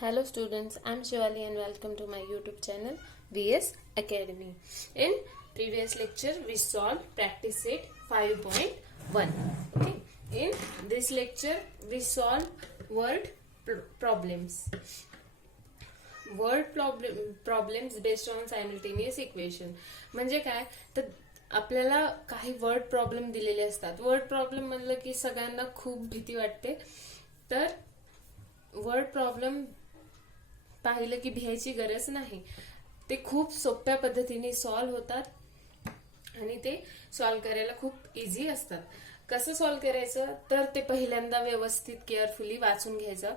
Hello students, I'm Shivali and welcome to my YouTube channel VS Academy. In previous lecture we solved practice set 5.1. Okay. In this lecture we solve word problems. Problems based on simultaneous equation. म्हणजे काय तर आपल्याला काही word problem दिलेले असतात. Word problem म्हणलं की सगळ्यांना खूप भीती वाटते. तर वर्ड प्रॉब्लेम पाहिलं की भियायची गरज नाही. ते खूप सोप्या पद्धतीने सॉल्व्ह होतात आणि ते सॉल्व्ह करायला खूप इझी असतात. कसं सॉल्व्ह करायचं तर ते पहिल्यांदा व्यवस्थित केअरफुली वाचून घ्यायचं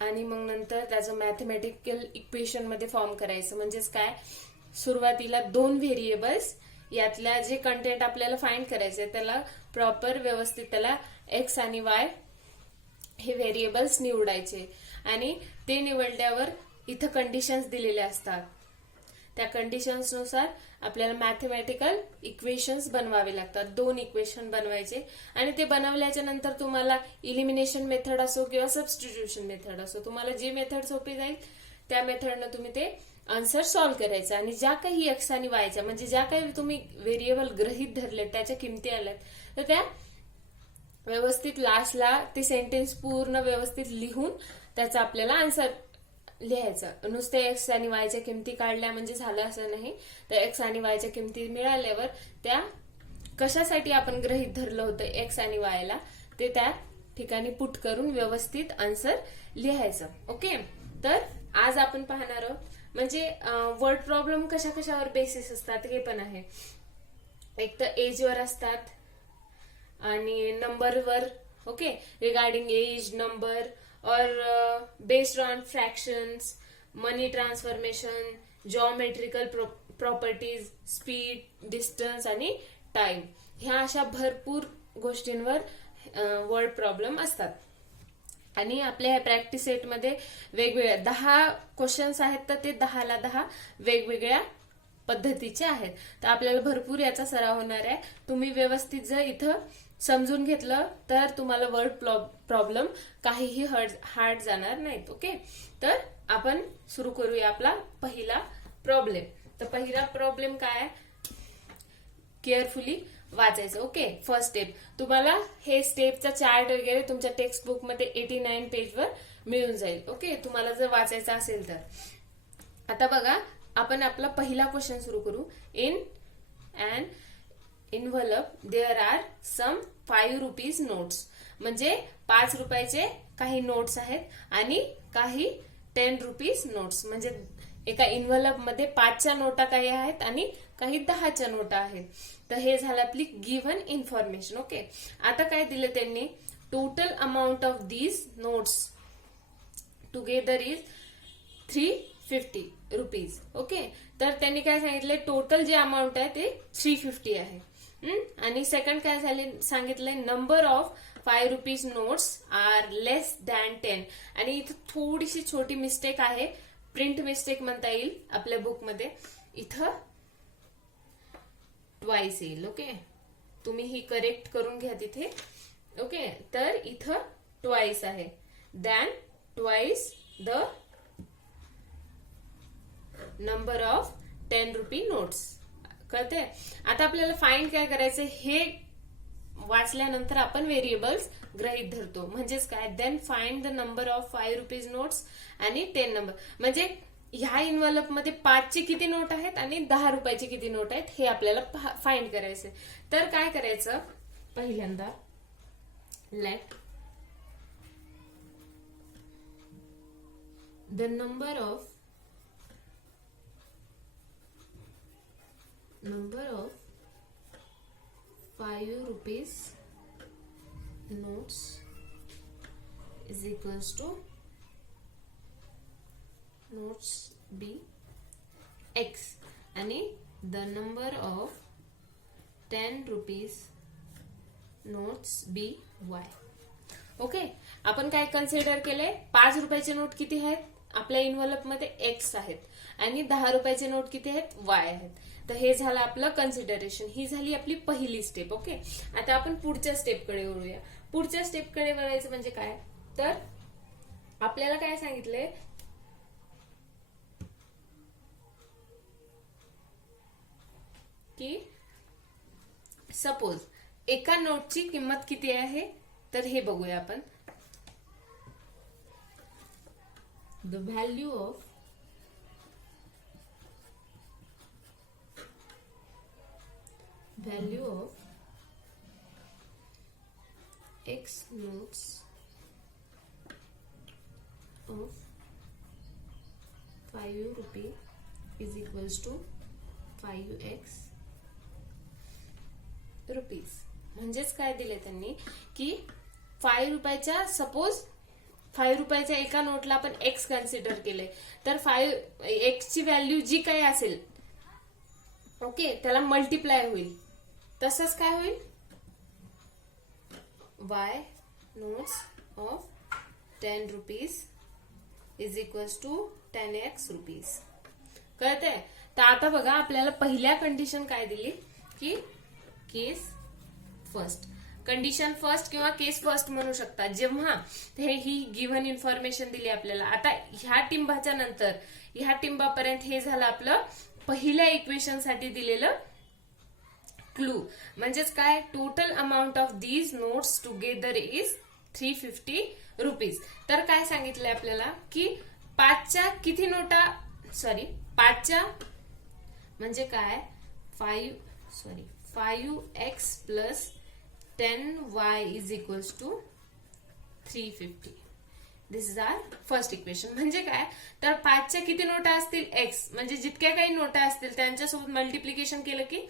आणि मग नंतर त्याचं मॅथमॅटिकल इक्वेशन मध्ये फॉर्म करायचं. म्हणजेच काय, सुरुवातीला 2 व्हेरिएबल्स यातल्या जे कंटेंट आपल्याला फाइंड करायचे त्याला प्रॉपर व्यवस्थित त्याला एक्स आणि वाय हे व्हेरिएबल्स निवडायचे आणि ते निवडल्यावर इथं कंडिशन्स दिलेले असतात. त्या कंडिशन्स नुसार आपल्याला मॅथमॅटिकल इक्वेशन्स बनवावे लागतात. 2 इक्वेशन बनवायचे आणि ते बनवल्याच्या नंतर तुम्हाला इलिमिनेशन मेथड असो किंवा सबस्टिट्यूशन मेथड असो, तुम्हाला जी मेथड सोपी जाईल त्या मेथडनं तुम्ही ते आन्सर सॉल्व्ह करायचं. आणि ज्या काही एक्स आणि वायच्या म्हणजे ज्या काही तुम्ही व्हेरिएबल गृहीत धरले त्याच्या किमती आल्यात तर त्या व्यवस्थित लास्टला ते सेंटेन्स पूर्ण व्यवस्थित लिहून त्याचा आपल्याला आन्सर लिहायचा. नुसते एक्स आणि वायच्या किमती काढल्या म्हणजे झालं असं नाही. तर एक्स आणि वायच्या किमती मिळाल्यावर त्या कशासाठी आपण गृहीत धरलं होतं एक्स आणि वायला ते त्या ठिकाणी पुट करून व्यवस्थित आन्सर लिहायचं. ओके. तर आज आपण पाहणार आहोत म्हणजे वर्ड प्रॉब्लेम कशा कशावर बेसिस असतात हे पण आहे. एक तर एजवर असतात आणि नंबरवर. ओके. रिगार्डिंग एज, नंबर और based on fractions, money transformation, geometrical properties, speed, distance आणि टाइम, ह्या अशा भरपूर गोष्टींवर वर्ड प्रॉब्लेम असतात. आणि आपल्या ह्या प्रॅक्टिस सेटमध्ये वेगवेगळ्या 10 क्वेश्चन्स आहेत तर ते 10ला 10 वेगवेगळ्या पद्धतीचे आहेत. तर आपल्याला भरपूर याचा सराव होणार आहे. तुम्ही व्यवस्थित जर इथं समजून घेतलं तर तुम्हाला वर्ड प्रॉब्लेम काहीही हार्ड जाणार नाहीत. ओके. तर आपण सुरू करूया आपला पहिला प्रॉब्लेम. तर पहिला प्रॉब्लेम काय आहे, केअरफुली वाचायचं. ओके. फर्स्ट स्टेप तुम्हाला हे स्टेपचा चार्ट वगैरे तुमच्या टेक्स्ट बुक मध्ये 89 पेजवर मिळून जाईल. ओके. तुम्हाला जर वाचायचं असेल तर. आता बघा, आपण आपला पहिला क्वेश्चन सुरू करू. In and envelope there are some 5 rupees notes. म्हणजे 5 रुपयाचे काही नोट्स आहेत आणि काही 10 रुपीज नोट्स. म्हणजे एका इन्व्हलप मध्ये 5च्या नोटा काही आहेत आणि काही 10च्या नोटा आहेत. तर हे झालं आपली गिव्हन इन्फॉर्मेशन. ओके. आता काय दिलं त्यांनी, total amount of these notes together is 350 rupees. Okay. तर त्यांनी काय सांगितलंय, टोटल जे अमाऊंट आहे ते 350 आहे. आणि सेकंड काय सांगितलंय, number of 5 rupees notes are less than 10. आणि इथं थोडीशी छोटी मिस्टेक आहे, प्रिंट मिस्टेक म्हणता येईल आपल्या बुकमध्ये. इथं ट्वाइस येईल. ओके. तुम्ही ही करेक्ट करून घ्या तिथे. ओके. तर इथं ट्वाइस आहे, than twice the number of 10 RuPay notes. कळते. आता आपल्याला फाइंड काय करायचं, हे वाचल्यानंतर आपण व्हेरिएबल्स गृहीत धरतो. म्हणजेच काय, then find the number of 5 rupees notes आणि 10 नंबर. म्हणजे ह्या इन्व्हलप मध्ये 5ची किती नोट आहेत आणि 10 रुपयाची किती नोट आहेत हे आपल्याला फाइंड करायचं. तर काय करायचं, पहिल्यांदा let the number of 5 rupees notes is equals to notes B X आणि the number of 10 rupees notes B Y. Okay. आपण काय कन्सिडर केलंय, 5 रुपयाचे नोट किती आहेत आपल्या इन्व्हलप मध्ये X आहेत आणि 10 रुपयाचे नोट किती आहेत Y आहेत. तर हे झालं आपलं कन्सिडरेशन. ही झाली आपली पहिली स्टेप. ओके. आता आपण पुढच्या स्टेपकडे वळूया. पुढच्या स्टेपकडे वळायचं म्हणजे काय तर आपल्याला काय सांगितलंय की सपोज एका नोटची किंमत किती आहे, तर हे बघूया आपण. The value of X notes of 5 rupee is equals to 5x rupees. म्हणजेच काय दिले त्यांनी की 5 रुपयाच्या सपोज 5 रुपयाच्या एका नोटला आपण एक्स कन्सिडर केले, तर 5 एक्स ची व्हॅल्यू जी काही असेल ओके त्याला मल्टिप्लाय होईल. तसंच काय होईल y notes of 10 rupees is equals to 10x rupees. कळतंय? तर आता बघा आपल्याला पहिल्या कंडिशन काय दिली की केस फर्स्ट. कंडिशन फर्स्ट किंवा केस फर्स्ट म्हणू शकता. जेव्हा ही गिव्हन इन्फॉर्मेशन दिली आपल्याला, आता ह्या टिंबाच्या नंतर ह्या टिंबापर्यंत हे झालं आपलं पहिल्या इक्वेशन साठी दिलेलं क्लू. म्हणजेच काय, total amount of these notes together is 350 rupees. तर काय सांगितलंय आपल्याला की पाचच्या किती नोटा, सॉरी पाचच्या म्हणजे काय 5x plus 10y is equals to 350. This is our first equation. म्हणजे काय, तर पाचच्या किती नोटा असतील x, म्हणजे जितक्या काही नोटा असतील त्यांच्यासोबत मल्टिप्लिकेशन केलं की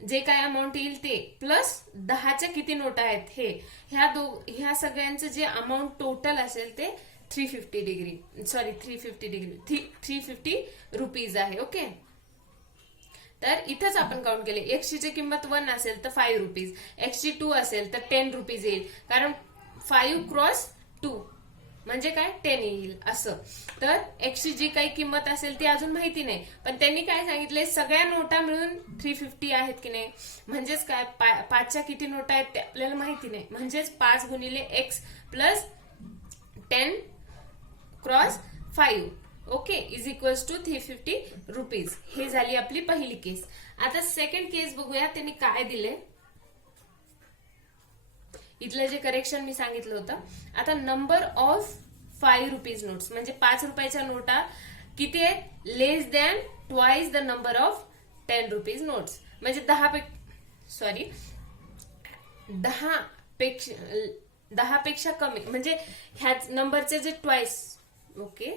जे काय अमाऊंट येईल ते, प्लस 10च्या किती नोटा आहेत हे, ह्या सगळ्यांचं जे अमाऊंट टोटल असेल ते 350 रुपीज आहे. ओके, तर इथंच आपण काउंट केले. एक्सची ची किंमत 1 असेल तर 5 रुपीज, एक्सची 2 असेल तर 10 रुपीज येईल, कारण 5 क्रॉस 2 म्हणजे काय 10 येईल असं. तर एक्सची जी काही किंमत असेल ती अजून माहिती नाही, पण त्यांनी काय सांगितलंय सगळ्या नोटा मिळून 350 आहेत की नाही. म्हणजेच काय पाचच्या किती नोटा आहेत ते आपल्याला माहिती नाही. म्हणजेच 5 गुणिले x plus 10 cross 5 okay is equals to 350 rupees. हे झाली आपली पहिली केस. आता सेकंड केस बघूया त्यांनी काय दिले. इथलं जे करेक्शन मी सांगितलं होतं. आता नंबर ऑफ 5 रुपीज नोट्स म्हणजे 5 रुपयाच्या नोटा किती आहेत, less than twice the number of 10 rupees notes. म्हणजे 10 पेक्षा कमी, म्हणजे ह्याच नंबरचे जे ट्वाइस. ओके,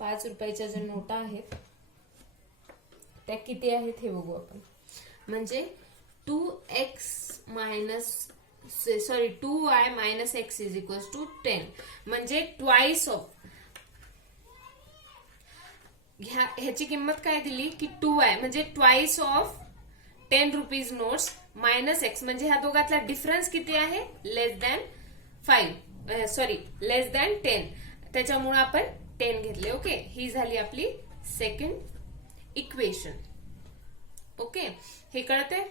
5 रुपयाच्या ज्या नोटा आहेत त्या किती आहेत हे बघू आपण. म्हणजे 2y minus x is equals to 10. म्हणजे ट्वाइस ऑफ ह्याची किंमत काय दिली की 2y म्हणजे twice of 10 rupees notes minus x, म्हणजे ह्या दोघातला डिफरन्स किती आहे, लेस दॅन 10. त्याच्यामुळे आपण 10 घेतले. ओके, ही झाली आपली सेकंड इक्वेशन. ओके, हे कळते.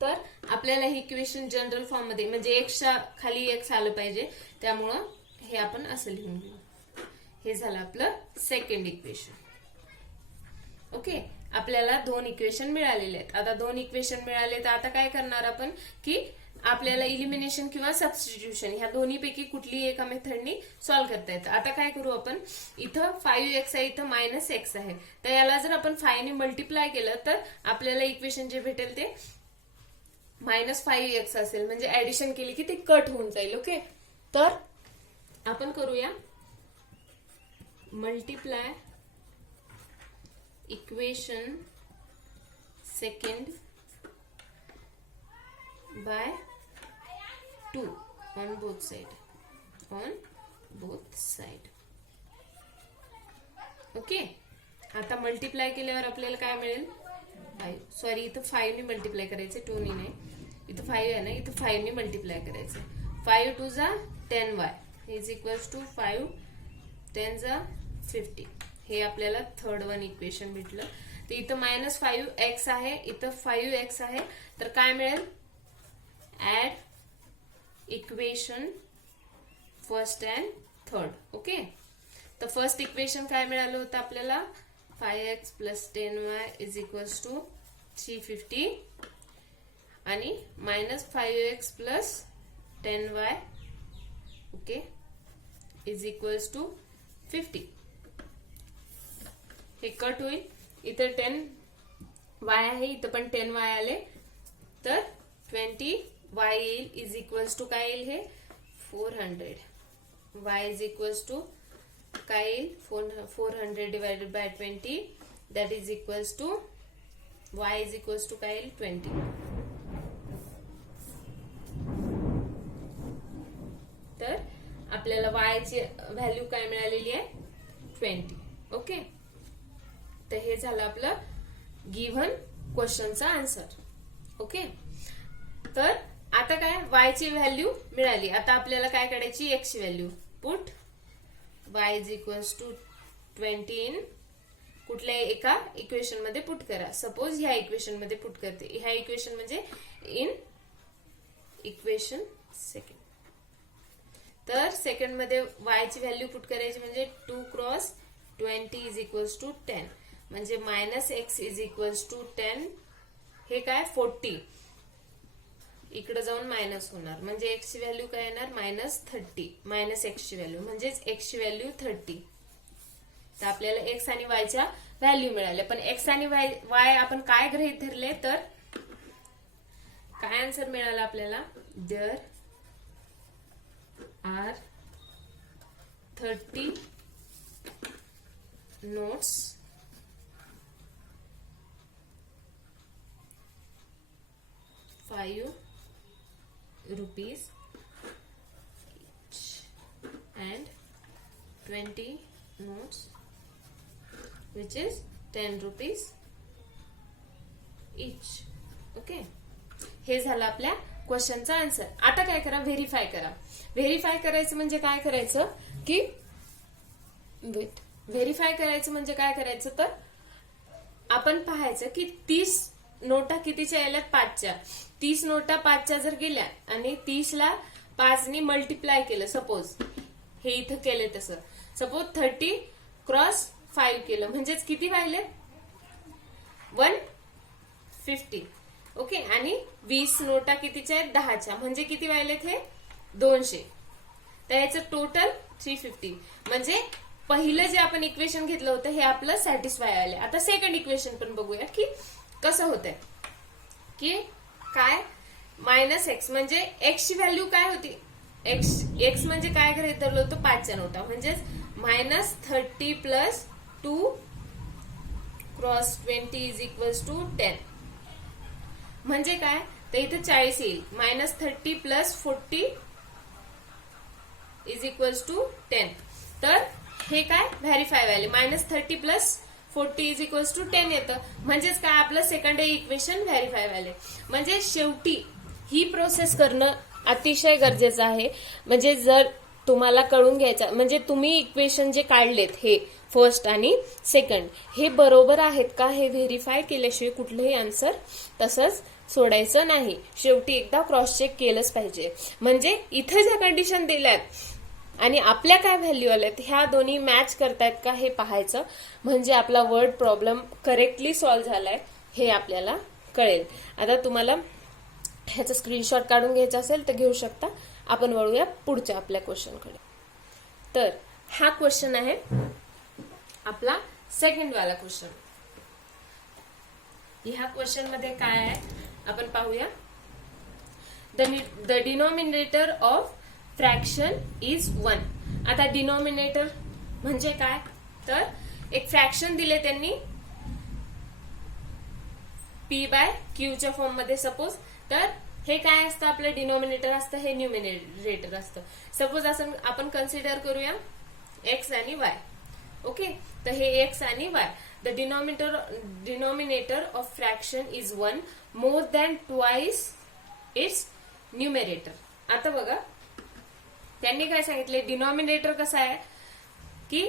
तर आपल्याला ही इक्वेशन जनरल फॉर्म मध्ये म्हणजे एक्सच्या खाली एक्स आलं पाहिजे, त्यामुळं हे आपण असं लिहून घेऊ. हे झालं आपलं सेकंड इक्वेशन. ओके, आपल्याला 2 इक्वेशन मिळालेले आहेत. आता 2 इक्वेशन मिळाले तर आता काय करणार आपण की आपल्याला इलिमिनेशन किंवा सबस्टिट्यूशन ह्या दोन्हीपैकी कुठलीही एका मेथडनी सॉल्व्ह करता येतं. आता काय करू आपण, इथं 5x आहे, इथं मायनस एक्स आहे, तर याला जर आपण 5 ने मल्टिप्लाय केलं तर आपल्याला इक्वेशन जे भेटेल ते -5x असेल. म्हणजे ऍडिशन केली की ते कट होऊन जाईल. ओके, तर आपण करूया multiply equation second by 2 on both side. Okay, आता मल्टिप्लाय केल्यावर आपल्याला काय मिळेल, 5. सॉरी, इथं 5 ने मल्टिप्लाय करायचे, 2 ने नाही. इथं 5 आहे ना, इथं 5 ने मल्टिप्लाय करायचं. 5 2 जा 10y इज इक्वल्स टू 5 10 जा 50. हे आपल्याला थर्ड वन इक्वेशन भेटलं. तर इथं -5x आहे, इथं 5x आहे, तर काय मिळेल, add equation first and third. Okay, तर फर्स्ट इक्वेशन काय मिळालं होतं आपल्याला, 5x plus 10y is equals to 350 आणि minus 5x plus 10y okay is equals to 50. हे कट होईल, इथं 10y आहे, इथं पण 10y आले, तर 20y येईल इज इक्वल्स टू काय येईल, हे 400. y इज इक्वल्स टू काय येईल, 400 divided by 20 that is equals to y is equals to काय येईल, 20. तर आपल्याला y ची व्हॅल्यू काय मिळालेली आहे, 20. ओके, तर हे झालं आपलं गिव्हन क्वेश्चनचा आन्सर. ओके, तर आता काय y ची व्हॅल्यू मिळाली, आता आपल्याला काय काढायची, x ची value. Put y is equals to 20 in कुठल्या एका इक्वेशन मध्ये पुट करा. सपोज ह्या इक्वेशन मध्ये पुट करते, ह्या इक्वेशन म्हणजे इन इक्वेशन सेकंड. तर सेकंड मध्ये y ची व्हॅल्यू पुट करायची म्हणजे 2 क्रॉस 20 इज इक्वल्स टू 10 म्हणजे minus x is equals to 10. हे काय 40 इकडे जाऊन मायनस होणार म्हणजे x ची व्हॅल्यू काय येणार, मायनस 30. मायनस x ची व्हॅल्यू म्हणजेच x ची व्हॅल्यू 30. तर आपल्याला x आणि y च्या व्हॅल्यू मिळाल्या. पण x आणि y आपण काय गृहीत धरले, तर काय आन्सर मिळाला आपल्याला, there R 30 notes ₹5 each and 20 notes which is ₹10 each. Okay, हे झालं आपल्या क्वेश्चनचा आन्सर. आता काय करा, व्हेरीफाय करा. व्हेरीफाय करायचं म्हणजे काय करायचं की व्हेरीफाय करायचं म्हणजे काय करायचं, तर आपण पाहायचं की 30 नोटा कितीच्या आल्यात, 5च्या. 30 नोटा 5च्या जर गेल्या आणि 30ला 5ने मल्टिप्लाय केलं, सपोज हे इथं केलं तसं, सपोज 30 क्रॉस 5 केलं म्हणजेच किती राहिले, 150. ओके, आणि 20 नोटा कितीच्या आहेत, 10च्या म्हणजे किती राहिलेत, हे 200. तर याचं टोटल 350. म्हणजे पहिलं जे आपण इक्वेशन घेतलं होतं हे आपलं सॅटिस्फाय आले. आता सेकंड इक्वेशन पण बघूया की कसं होतंय, की काय मायनस एक्स म्हणजे एक्स ची व्हॅल्यू काय होती, एक्स म्हणजे काय गृहीत धरलं होतं, 5च्या नोटा म्हणजेच minus 30 plus 2 cross 20 is equals to 10. म्हणजे काय, तर इथे 40 येईल. Minus 30 plus 40 is equals to 10. तर हे काय verify value minus 30 plus 40 is equals to 10 येतं. म्हणजेच काय आपलं सेकंड इक्वेशन व्हेरीफाय व्हॅल्यू. म्हणजे शेवटी ही प्रोसेस करणं अतिशय गरजेचं आहे. म्हणजे जर तुम्हाला कळून घ्यायचं म्हणजे तुम्ही इक्वेशन जे काढलेत हे फर्स्ट आणि सेकंड हे बरोबर आहेत का हे व्हेरीफाय केल्याशिवाय कुठलंही आन्सर तसंच सोडायचं नाही. शेवटी एकदा क्रॉस चेक केलंच पाहिजे. म्हणजे इथं ज्या कंडिशन दिल्यात आणि आपल्या काय व्हॅल्यू आल्यात ह्या दोन्ही मॅच करतायत का हे पाहायचं. म्हणजे आपला वर्ड प्रॉब्लेम करेक्टली सॉल्व्ह झालाय हे आपल्याला कळेल. आता तुम्हाला ह्याचा स्क्रीनशॉट काढून घ्यायचा असेल तर घेऊ शकता. आपण वळूया पुढच्या आपल्या क्वेश्चनकडे. तर हा क्वेश्चन आहे आपला सेकंड वाला क्वेश्चन. ह्या क्वेश्चन मध्ये काय आहे आपण पाहूया. The denominator of fraction is 1. आता डिनॉमिनेटर म्हणजे काय, तर एक फ्रॅक्शन दिले त्यांनी p/q च्या फॉर्म मध्ये सपोज. तर हे काय असतं आपलं डिनॉमिनेटर असतं, हे न्यूमिनेटर असतं. सपोज असं आपण कन्सिडर करूया x आणि y. ओके, तर हे x आणि y. The denominator of fraction is 1 more than twice its numerator. आता बघा त्यांनी काय सांगितले, डिनॉमिनेटर कसं आहे की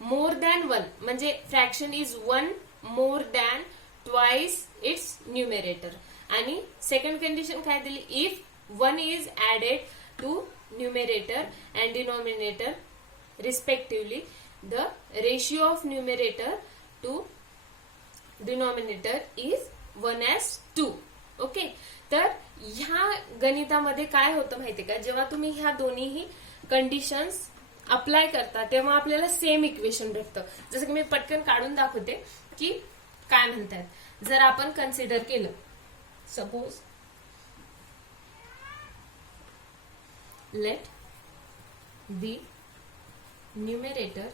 मोर दॅन 1 म्हणजे fraction is 1 more than twice its numerator. आणि सेकंड कंडिशन काय दिली, if 1 is added to numerator and denominator respectively. The ratio of numerator to denominator is 1:2. Okay, तर ह्या गणितामध्ये काय होतं माहितीये का, जेव्हा तुम्ही ह्या दोन्हीही कंडिशन्स अप्लाय करता तेव्हा आपल्याला सेम इक्वेशन भेटतं. जसं की मी पटकन काढून दाखवते की काय म्हणतात. जर आपण कन्सिडर केलं, suppose let the numerator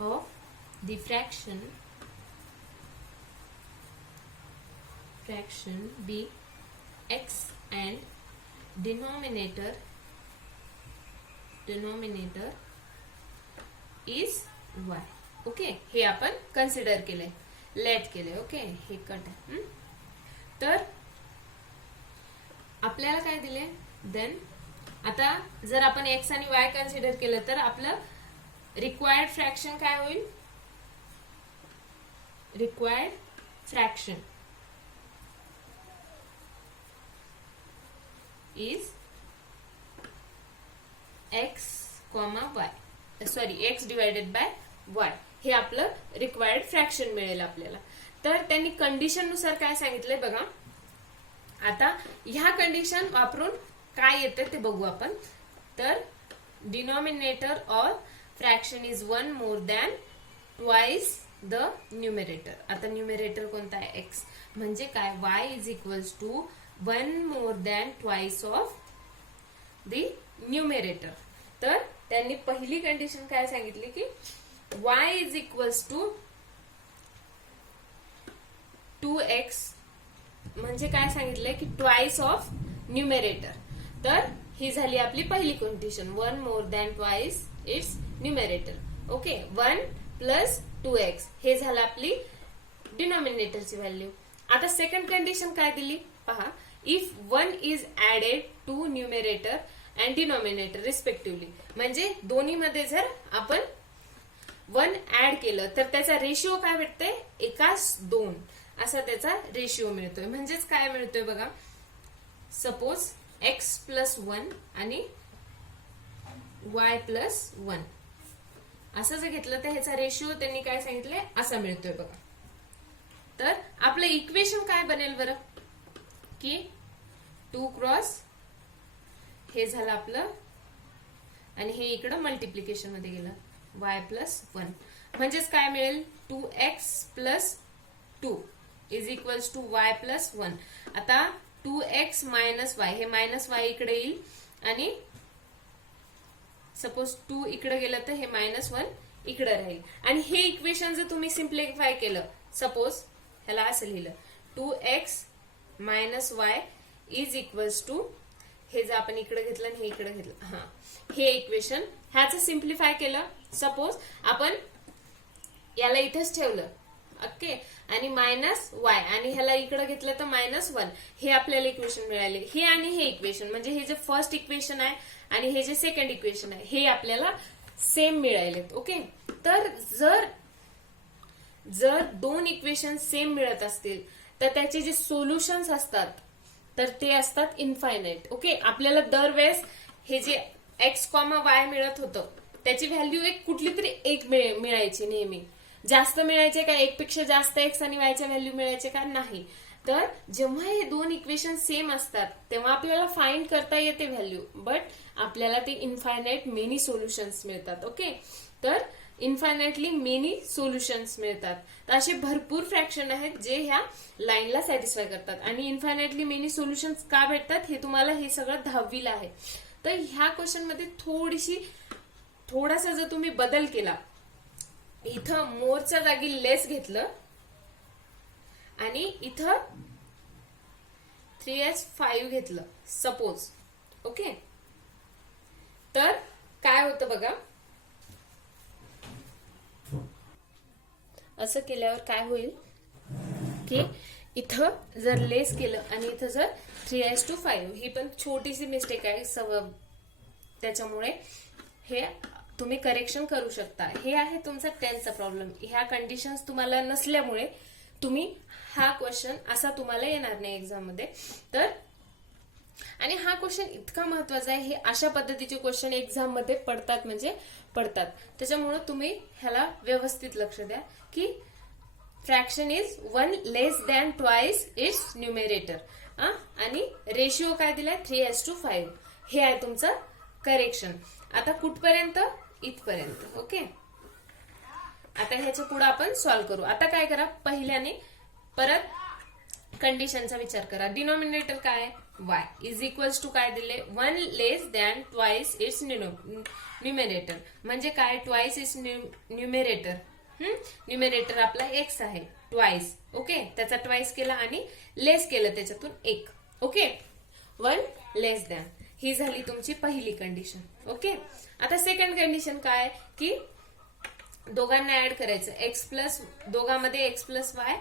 of the fraction be x and denominator is y. Okay, हे आपण कन्सिडर केलंय, लेट केलंय. ओके, हे कट आहे. तर आपल्याला काय दिले, देन आता जर आपण x आणि y कन्सिडर केलं तर आपलं रिक्वायर्ड फ्रॅक्शन काय होईल, required fraction is x, y, sorry x divided by y. हे आपलं रिक्वायर्ड फ्रॅक्शन मिळेल आपल्याला. तर त्यांनी कंडिशन नुसार काय सांगितलंय बघा. आता ह्या कंडिशन वापरून काय येतं ते बघू आपण. तर denominator of fraction is 1 more than twice the numerator. आता न्यूमरेटर कोणता आहे, x, म्हणजे काय, y is equals to 1 more than twice of the numerator. तर त्यांनी पहिली कंडिशन काय सांगितली की y is equals to 2x, म्हणजे काय सांगितलंय की ट्वाइस ऑफ न्यूमरेटर. तर ही झाली आपली पहिली condition, 1 more than twice its numerator. Okay, 1 plus 2x हे झालं आपली डिनॉमिनेटरची व्हॅल्यू. आता सेकंड कंडिशन काय दिली पहा, if 1 is added to numerator and denominator respectively. म्हणजे दोन्हीमध्ये जर आपण 1 ऍड केलं तर त्याचा रेशिओ काय भेटतंय, 1:2 असा त्याचा रेशिओ मिळतोय. म्हणजेच काय मिळतोय बघा, सपोज x plus 1 आणि y plus 1 असं जर घेतलं तर ह्याचा रेशिओ त्यांनी काय सांगितलंय असा मिळतोय बघा. तर आपलं इक्वेशन काय बनेल बरं, की 2 क्रॉस हे झालं आपलं आणि हे इकडं मल्टिप्लिकेशन मध्ये गेलं, y plus 1. म्हणजेच काय मिळेल, 2x plus 2 is equals to y plus 1. आता 2x minus y, हे मायनस y इकडे येईल आणि सपोज 2 इकडे गेलं तर हे -1 इकडे राहील. आणि हे इक्वेशन जर तुम्ही सिम्प्लिफाय केलं, सपोज ह्याला असं लिहिलं 2x minus y is equals to, हे जर आपण इकडे घेतलं आणि हे इकडे घेतलं, हा हे इक्वेशन ह्याचं सिम्प्लिफाय केलं, सपोज आपण याला इथेच ठेवलं, ओके, आणि -y आणि ह्याला इकडे घेतलं तर -1, हे आपल्याला इक्वेशन मिळाले. हे आणि हे इक्वेशन म्हणजे हे जे फर्स्ट इक्वेशन आहे आणि हे जे सेकंड इक्वेशन आहे हे आपल्याला सेम मिळालेत. ओके, तर जर दोन इक्वेशन सेम मिळत असतील तर त्याचे जे सोल्युशन्स असतात तर ते असतात इनफायनाइट. ओके, आपल्याला दरवेळेस हे जे x, y मिळत होतं त्याची व्हॅल्यू एक कुठली तरी एक मिळायची, नेहमी जास्त मिळायचे का, एकपेक्षा जास्त x आणि y च्या व्हॅल्यू मिळायचे का, नाही. तर जेव्हा हे दोन इक्वेशन सेम असतात तेव्हा आपल्याला फाइंड करता येते व्हॅल्यू, बट आपल्याला ते इनफायनाइट मेनी सोल्युशन्स मिळतात. ओके, तर इनफायनाइटली मेनी सोल्युशन्स मिळतात. तर असे भरपूर फ्रॅक्शन आहेत जे ह्या लाईनला सॅटिस्फाय करतात. आणि इनफायनाइटली मेनी सोल्युशन्स का भेटतात हे तुम्हाला हे सगळं 10वीला आहे. तर ह्या क्वेश्चन मध्ये थोडासा जर तुम्ही बदल केला, इथं मोरच्या जागी लेस घेतलं आणि इथं 3h5 घेतलं सपोज, ओके, तर काय होतं बघा, असं केल्यावर काय होईल की इथं जर लेस केलं आणि इथं जर 3:5, ही पण छोटीशी मिस्टेक आहे त्याच्यामुळे हे तुम्ही करेक्शन करू शकता. हे आहे तुमचा 10th चा प्रॉब्लेम. ह्या कंडिशन्स तुम्हाला नसल्यामुळे तुम्ही हा क्वेश्चन असा तुम्हाला येणार नाही एक्झाम मध्ये. तर आणि हा क्वेश्चन इतका महत्वाचा आहे, हे अशा पद्धतीचे क्वेश्चन एक्झाम मध्ये पडतात म्हणजे पडतात. त्याच्यामुळे तुम्ही ह्याला व्यवस्थित लक्ष द्या की fraction is 1 less than twice its numerator. आणि रेशिओ काय दिलाय 3:5. हे आहे तुमचं करेक्शन. आता कुठपर्यंत? इथपर्यंत. ओके. आता ह्याच्या पुढे आपण सॉल्व्ह करू. आता काय करा, पहिल्याने परत कंडिशनचा विचार करा. डिनॉमिनेटर काय आहे? y इज इक्वल्स टू काय दिले? 1 लेस दॅन ट्वाइस इट्स न्यूमेरेटर. म्हणजे काय? Twice its numerator. न्यूमेरेटर आपला x आहे, ट्वाइस. ओके. त्याचा ट्वाइस केला आणि लेस केलं त्याच्यातून 1. ओके. 1 लेस दॅन. ही झाली तुमची पहिली कंडिशन. ओके. आता सेकंड कंडिशन काय की दोघांना ऍड करायचं. दोघांमध्ये x प्लस वाय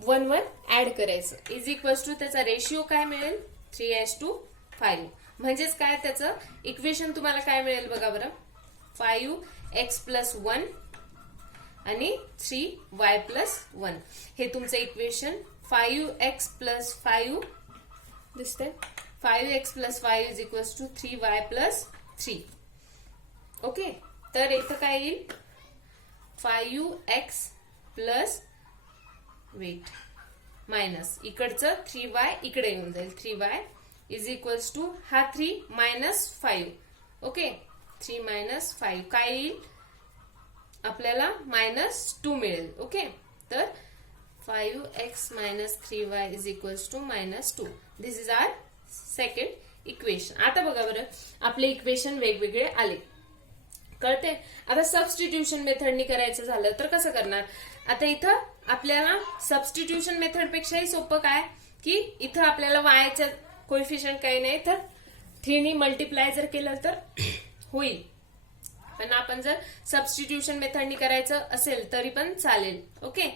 1 ऍड करायचं. इज इक्वल्स टू त्याचा रेशिओ काय मिळेल? 3:5. म्हणजेच काय त्याचं इक्वेशन तुम्हाला काय मिळेल बघा बरं. 5x प्लस 1 आणि 3y प्लस 1. हे तुमचं इक्वेशन 5x प्लस 5 दिसतंय. 5x plus 5 is equals to 3y plus 3. Okay. तर इथं काय येईल? 5x प्लस वेट मायनस इकडचं 3y इकडे येऊन जाईल. 3y इज इक्वल्स टू हा 3 मायनस 5. ओके. 3 मायनस 5 काय येईल? आपल्याला -2 मिळेल. ओके. तर 5x minus 3y is equals to -2. This is our second equation. आता बघा बरं, आपले इक्वेशन वेगवेगळे आले, कळते. आता सबस्टिट्यूशन मेथडनी करायचं झालं तर कसं करणार? आता इथं आपल्याला सबस्टिट्यूशन मेथड पेक्षाही सोपं काय की इथं आपल्याला वायचं कोएफिशियंट काही नाही, तर 3 मल्टिप्लाय जर केलं तर होईल. पण आपण जर सबस्टिट्यूशन मेथडनी करायचं असेल तरी पण चालेल. Okay.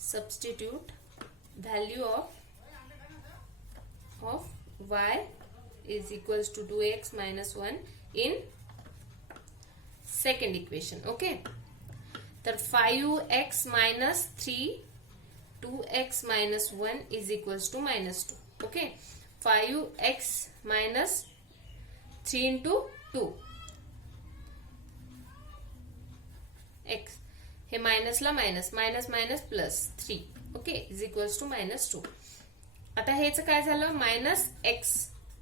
Substitute value of y is equals to 2x minus 1 in second equation. Okay. तर 5x minus 3 2x minus 1 is equals to -2. Okay. 5x minus 3 into 2 x हे मायनसला minus minus plus 3. Okay. Is equals to -2. आता हेच काय झालं? -x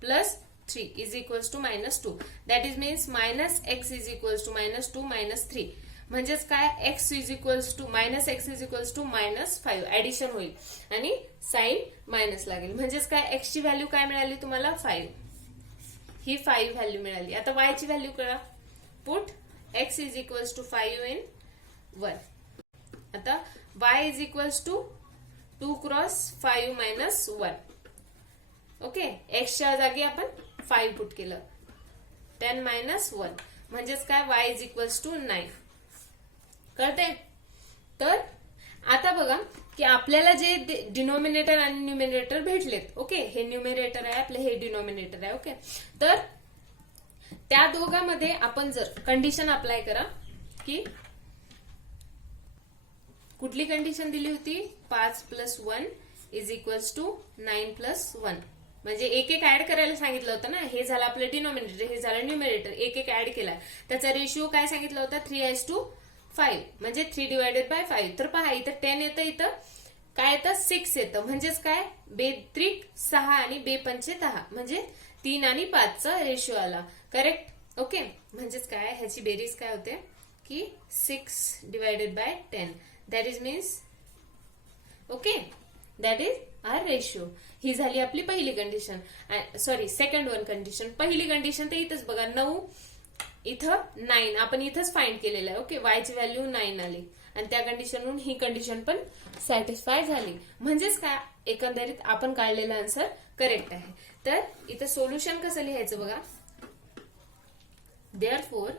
plus 3 is equals to -2. That is means -x is equals to -2 -3. म्हणजेच काय? x is equals to -x is equals to -5 addition होईल आणि साइन मायनस लागेल. म्हणजेच काय? x ची व्हॅल्यू काय मिळाली तुम्हाला? 5. ही 5 व्हॅल्यू मिळाली. आता y ची व्हॅल्यू करा. Put x is equals to 5 in 1. आता y is equals to 2 cross 5 minus 1. Okay. एक्सच्या जागी आपण 5 पुट केलं. 10 मायनस 1 म्हणजेच काय? y is equals to 9. कळते. तर आता बघा की आपल्याला जे डिनॉमिनेटर आणि न्यूमिनेटर भेटलेत. ओके. हे न्यूमिनेटर आहे आपलं, हे डिनॉमिनेटर आहे. ओके. तर त्या दोघांमध्ये आपण जर कंडिशन अप्लाय करा की कुठली कंडिशन दिली होती? 5 plus 1 is equals to 9 plus 1. म्हणजे एक ऍड करायला सांगितलं होतं ना. हे झालं आपलं डिनॉमिनेटर, हे झालं न्यूमिनेटर. एक ऍड केला. त्याचा रेशिओ काय सांगितलं होता? 3:5 म्हणजे 3/5. तर पहा इथं 10 येतं, इथं काय येतं? 6 येतं. म्हणजेच काय? 2 6 आणि 2 10 म्हणजे 3 आणि 5चा रेशिओ आला. करेक्ट. ओके. म्हणजेच काय? ह्याची बेरीज काय होते की 6/10. That is means okay that is our ratio. ही झाली आपली पहिली condition. Sorry second one condition. पहिली कंडिशन तर इथंच बघा 9 इथं 9 आपण इथंच फाइंड केलेलं आहे. ओके. y ची व्हॅल्यू 9 आली आणि त्या कंडिशनवरून ही कंडिशन पण सॅटिस्फाय झाली. म्हणजेच काय? एकंदरीत आपण काढलेला आन्सर करेक्ट आहे. तर इथं सोल्युशन कसं लिहायचं बघा. Therefore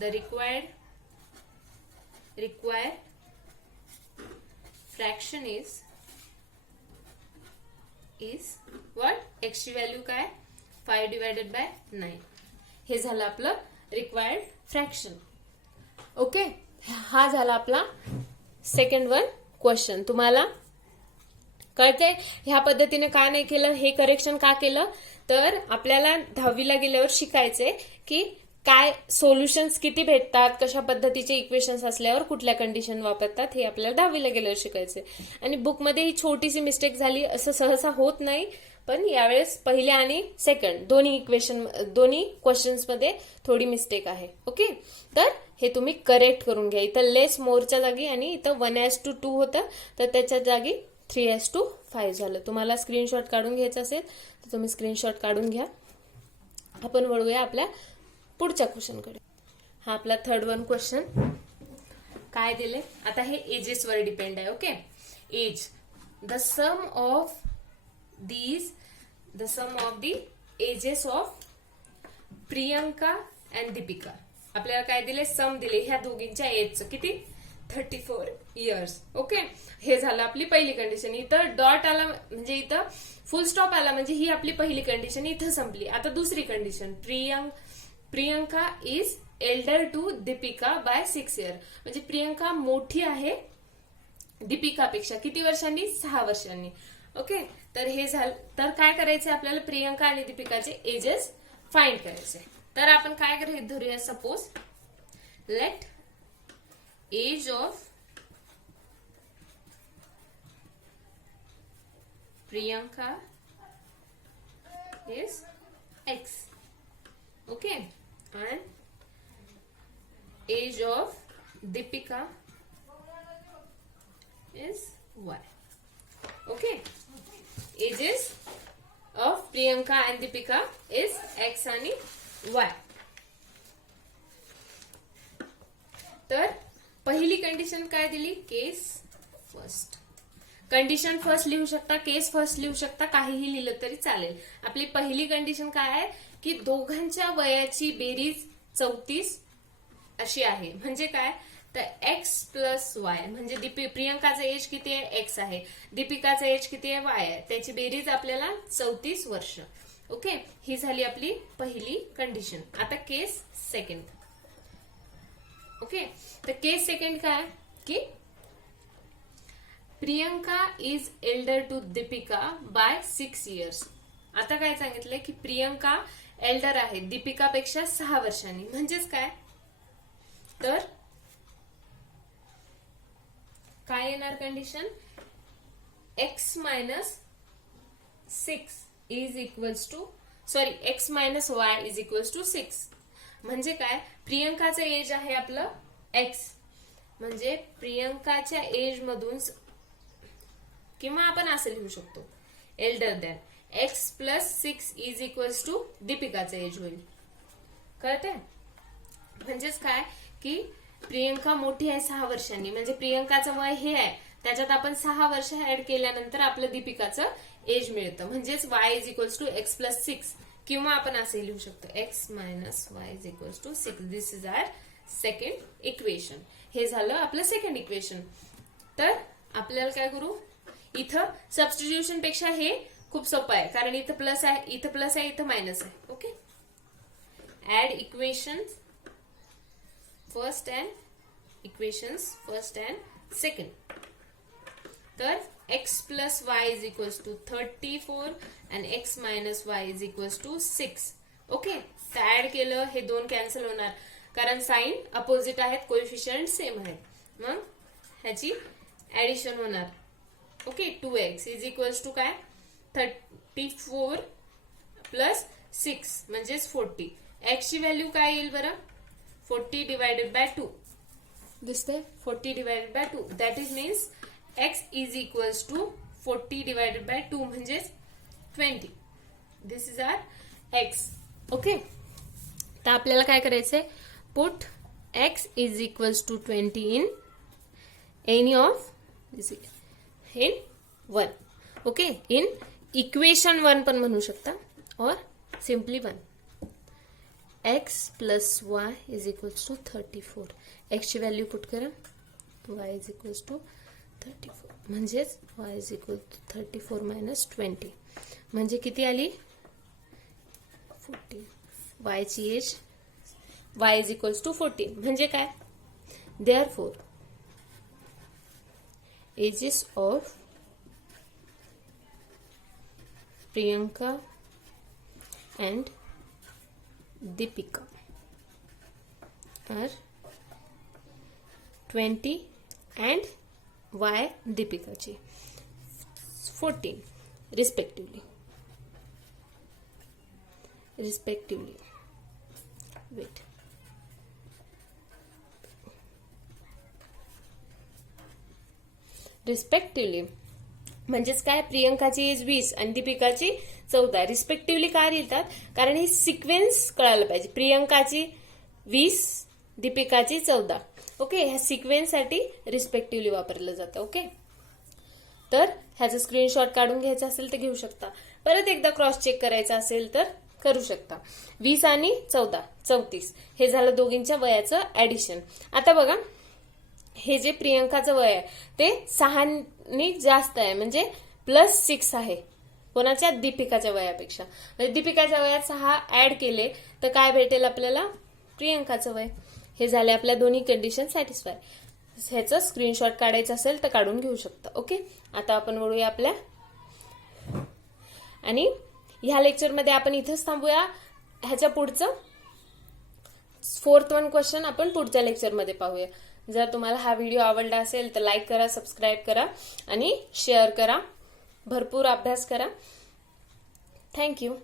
the required fraction is what? x ची व्हॅल्यू काय? 5/9. हे झालं आपलं रिक्वायर्ड फ्रॅक्शन. ओके. हा झाला आपला सेकंड वन क्वेश्चन. तुम्हाला कळतंय ह्या पद्धतीने का नाही केलं, हे करेक्शन का केलं, तर आपल्याला 10वीला गेल्यावर शिकायचंय की काय सोल्युशन्स किती भेटतात, कशा पद्धतीचे इक्वेशन्स असल्यावर कुठल्या कंडिशन वापरतात, हे आपल्याला 10वीला गेल्यावर शिकायचंय. आणि बुकमध्ये ही छोटीशी मिस्टेक झाली असं सहसा होत नाही, पण यावेळेस पहिले आणि सेकंड दोन्ही क्वेश्चन्स मध्ये थोडी मिस्टेक आहे. ओके, तर हे तुम्ही करेक्ट करून घ्या. इथं लेस मोरच्या जागी आणि इथं 1:2 होतं, तर त्याच्या जागी 3:5 झालं. तुम्हाला स्क्रीनशॉट काढून घ्यायचा असेल तर तुम्ही स्क्रीनशॉट काढून घ्या. आपण वळूया आपल्या पुढच्या क्वेश्चनकडे. हा आपला थर्ड वन क्वेश्चन. काय दिले आता, हे एजेस वर डिपेंड आहे. Okay, as the sum of the ages of Priyanka and Deepika. आपल्याला काय दिले, सम दिले ह्या दोघींच्या एजचं किती, 34 इयर्स. ओके, हे झालं आपली पहिली कंडिशन. इथं डॉट आला म्हणजे इथं फुल स्टॉप आला म्हणजे ही आपली पहिली कंडिशन इथं संपली. आता दुसरी condition, Priyanka is elder to Deepika by 6 years. म्हणजे प्रियंका मोठी आहे दीपिकापेक्षा किती वर्षांनी, 6 वर्षांनी. ओके, तर हे झालं. तर काय करायचं आपल्याला, प्रियंका आणि दीपिकाचे एजेस फाइंड करायचे. तर आपण काय करायचं धरूया, suppose let age of Priyanka is X. Okay, and age of Deepika is Y. Okay, ages of Priyanka and Deepika is X आणि Y. तर पहिली कंडिशन काय दिली, केस फर्स्ट. कंडिशन फर्स्ट लिहू शकता, केस फर्स्ट लिहू शकता, काहीही लिहिलं तरी चालेल. आपली पहिली कंडिशन काय आहे की दोघांच्या वयाची बेरीज 34 अशी आहे. म्हणजे काय, तर X + Y म्हणजे प्रियंकाचं एज किती आहे, X आहे, दीपिकाचं एज किती आहे, Y आहे, त्याची बेरीज आपल्याला 34 वर्ष. ओके, ही झाली आपली पहिली कंडिशन. आता केस सेकंड. ओके, तर केस सेकंड काय की Priyanka is elder to Deepika by 6 years. आता काय सांगितलंय की प्रियंका एल्डर आहे दीपिकापेक्षा 6 वर्षांनी. म्हणजेच काय, तर काय येणार condition, X - 6 is equals to X - Y is equals to 6. म्हणजे काय, प्रियंकाचं एज आहे आपलं X, म्हणजे प्रियंकाच्या एज मधून, किंवा आपण असं लिहू शकतो elder than X + 6 is equals to दीपिकाचं एज होईल. कळतंय, म्हणजेच काय की प्रियंका मोठी आहे 6 वर्षांनी, म्हणजे प्रियंकाचं वय हे आहे, त्याच्यात आपण 6 वर्ष ऍड केल्यानंतर आपलं दीपिकाचं एज मिळतं. म्हणजेच Y is equals to X + 6, किंवा आपण असं लिहू शकतो X - Y is equals to 6. This is our second equation. हे झालं आपलं सेकंड इक्वेशन. तर आपल्याला काय करू, इथं सबस्टिट्यूशन पेक्षा हे खूप सोपं आहे, कारण इथं प्लस आहे, इथं मायनस आहे. Okay, add equations first and second. तर X + Y is equals to 34 आणि X - Y is equals to 6. Okay, तर ऍड केलं, हे दोन कॅन्सल होणार कारण साइन अपोजिट आहेत, कोएफिशियंट सेम आहेत. मग ह्याची ऍडिशन होणार. Okay, 2X is equals to काय, 34 + 6 म्हणजेच 40. X ची व्हॅल्यू काय येईल बरं, 40/2. दिसतंय, 40/2. That is means X is equals to 40/2 म्हणजेच 20. This is our X. Okay, तर आपल्याला काय करायचंय, put X is equals to 20 in any of in 1. Okay, in equation 1 पण म्हणू शकता, और simply 1. X + Y is equals to 34. X ची व्हॅल्यू पुट करा, Y इज इक्वल्स टू 34. म्हणजेच Y इज इक्वल टू 34 - 20 म्हणजे किती आली, 14. Y ची age Y is equals to 14 म्हणजे काय, therefore ages of Priyanka and Deepika are 20 and why Deepika ची 14 respectively. Wait. Respectively म्हणजेच काय, प्रियंकाची एज 20 आणि दीपिकाची 14 रिस्पेक्टिव्हली का लिहितात, कारण ही सिक्वेन्स कळायला पाहिजे. प्रियंकाची 20, दीपिकाची 14. ओके, ह्या सिक्वेन्ससाठी रिस्पेक्टिव्हली वापरलं जातं. ओके, तर ह्याचं स्क्रीनशॉट काढून घ्यायचा असेल तर घेऊ शकता. परत एकदा क्रॉस चेक करायचा असेल तर करू शकता. 20 आणि 14 34 हे झालं दोघींच्या वयाचं ऍडिशन. आता बघा, हे जे प्रियंकाचं वय आहे ते 6 जास्त आहे, म्हणजे +6 आहे कोणाच्या, दीपिकाच्या वयापेक्षा. म्हणजे दीपिकाच्या वयात 6 ऍड केले तर काय भेटेल आपल्याला, प्रियंकाचं वय. हे झाले आपल्या दोन्ही कंडिशन सॅटिस्फाय. ह्याचं स्क्रीनशॉट काढायचं असेल तर काढून घेऊ शकता. ओके, आता आपण वळूया आपल्या, आणि ह्या लेक्चरमध्ये आपण इथंच थांबूया. ह्याच्या पुढचं 4th 1 क्वेश्चन आपण पुढच्या लेक्चरमध्ये पाहूया. जर तुम्हाला हा व्हिडिओ आवडला असेल तर लाईक करा, सबस्क्राईब करा आणि शेअर करा. भरपूर अभ्यास करा. थँक्यू.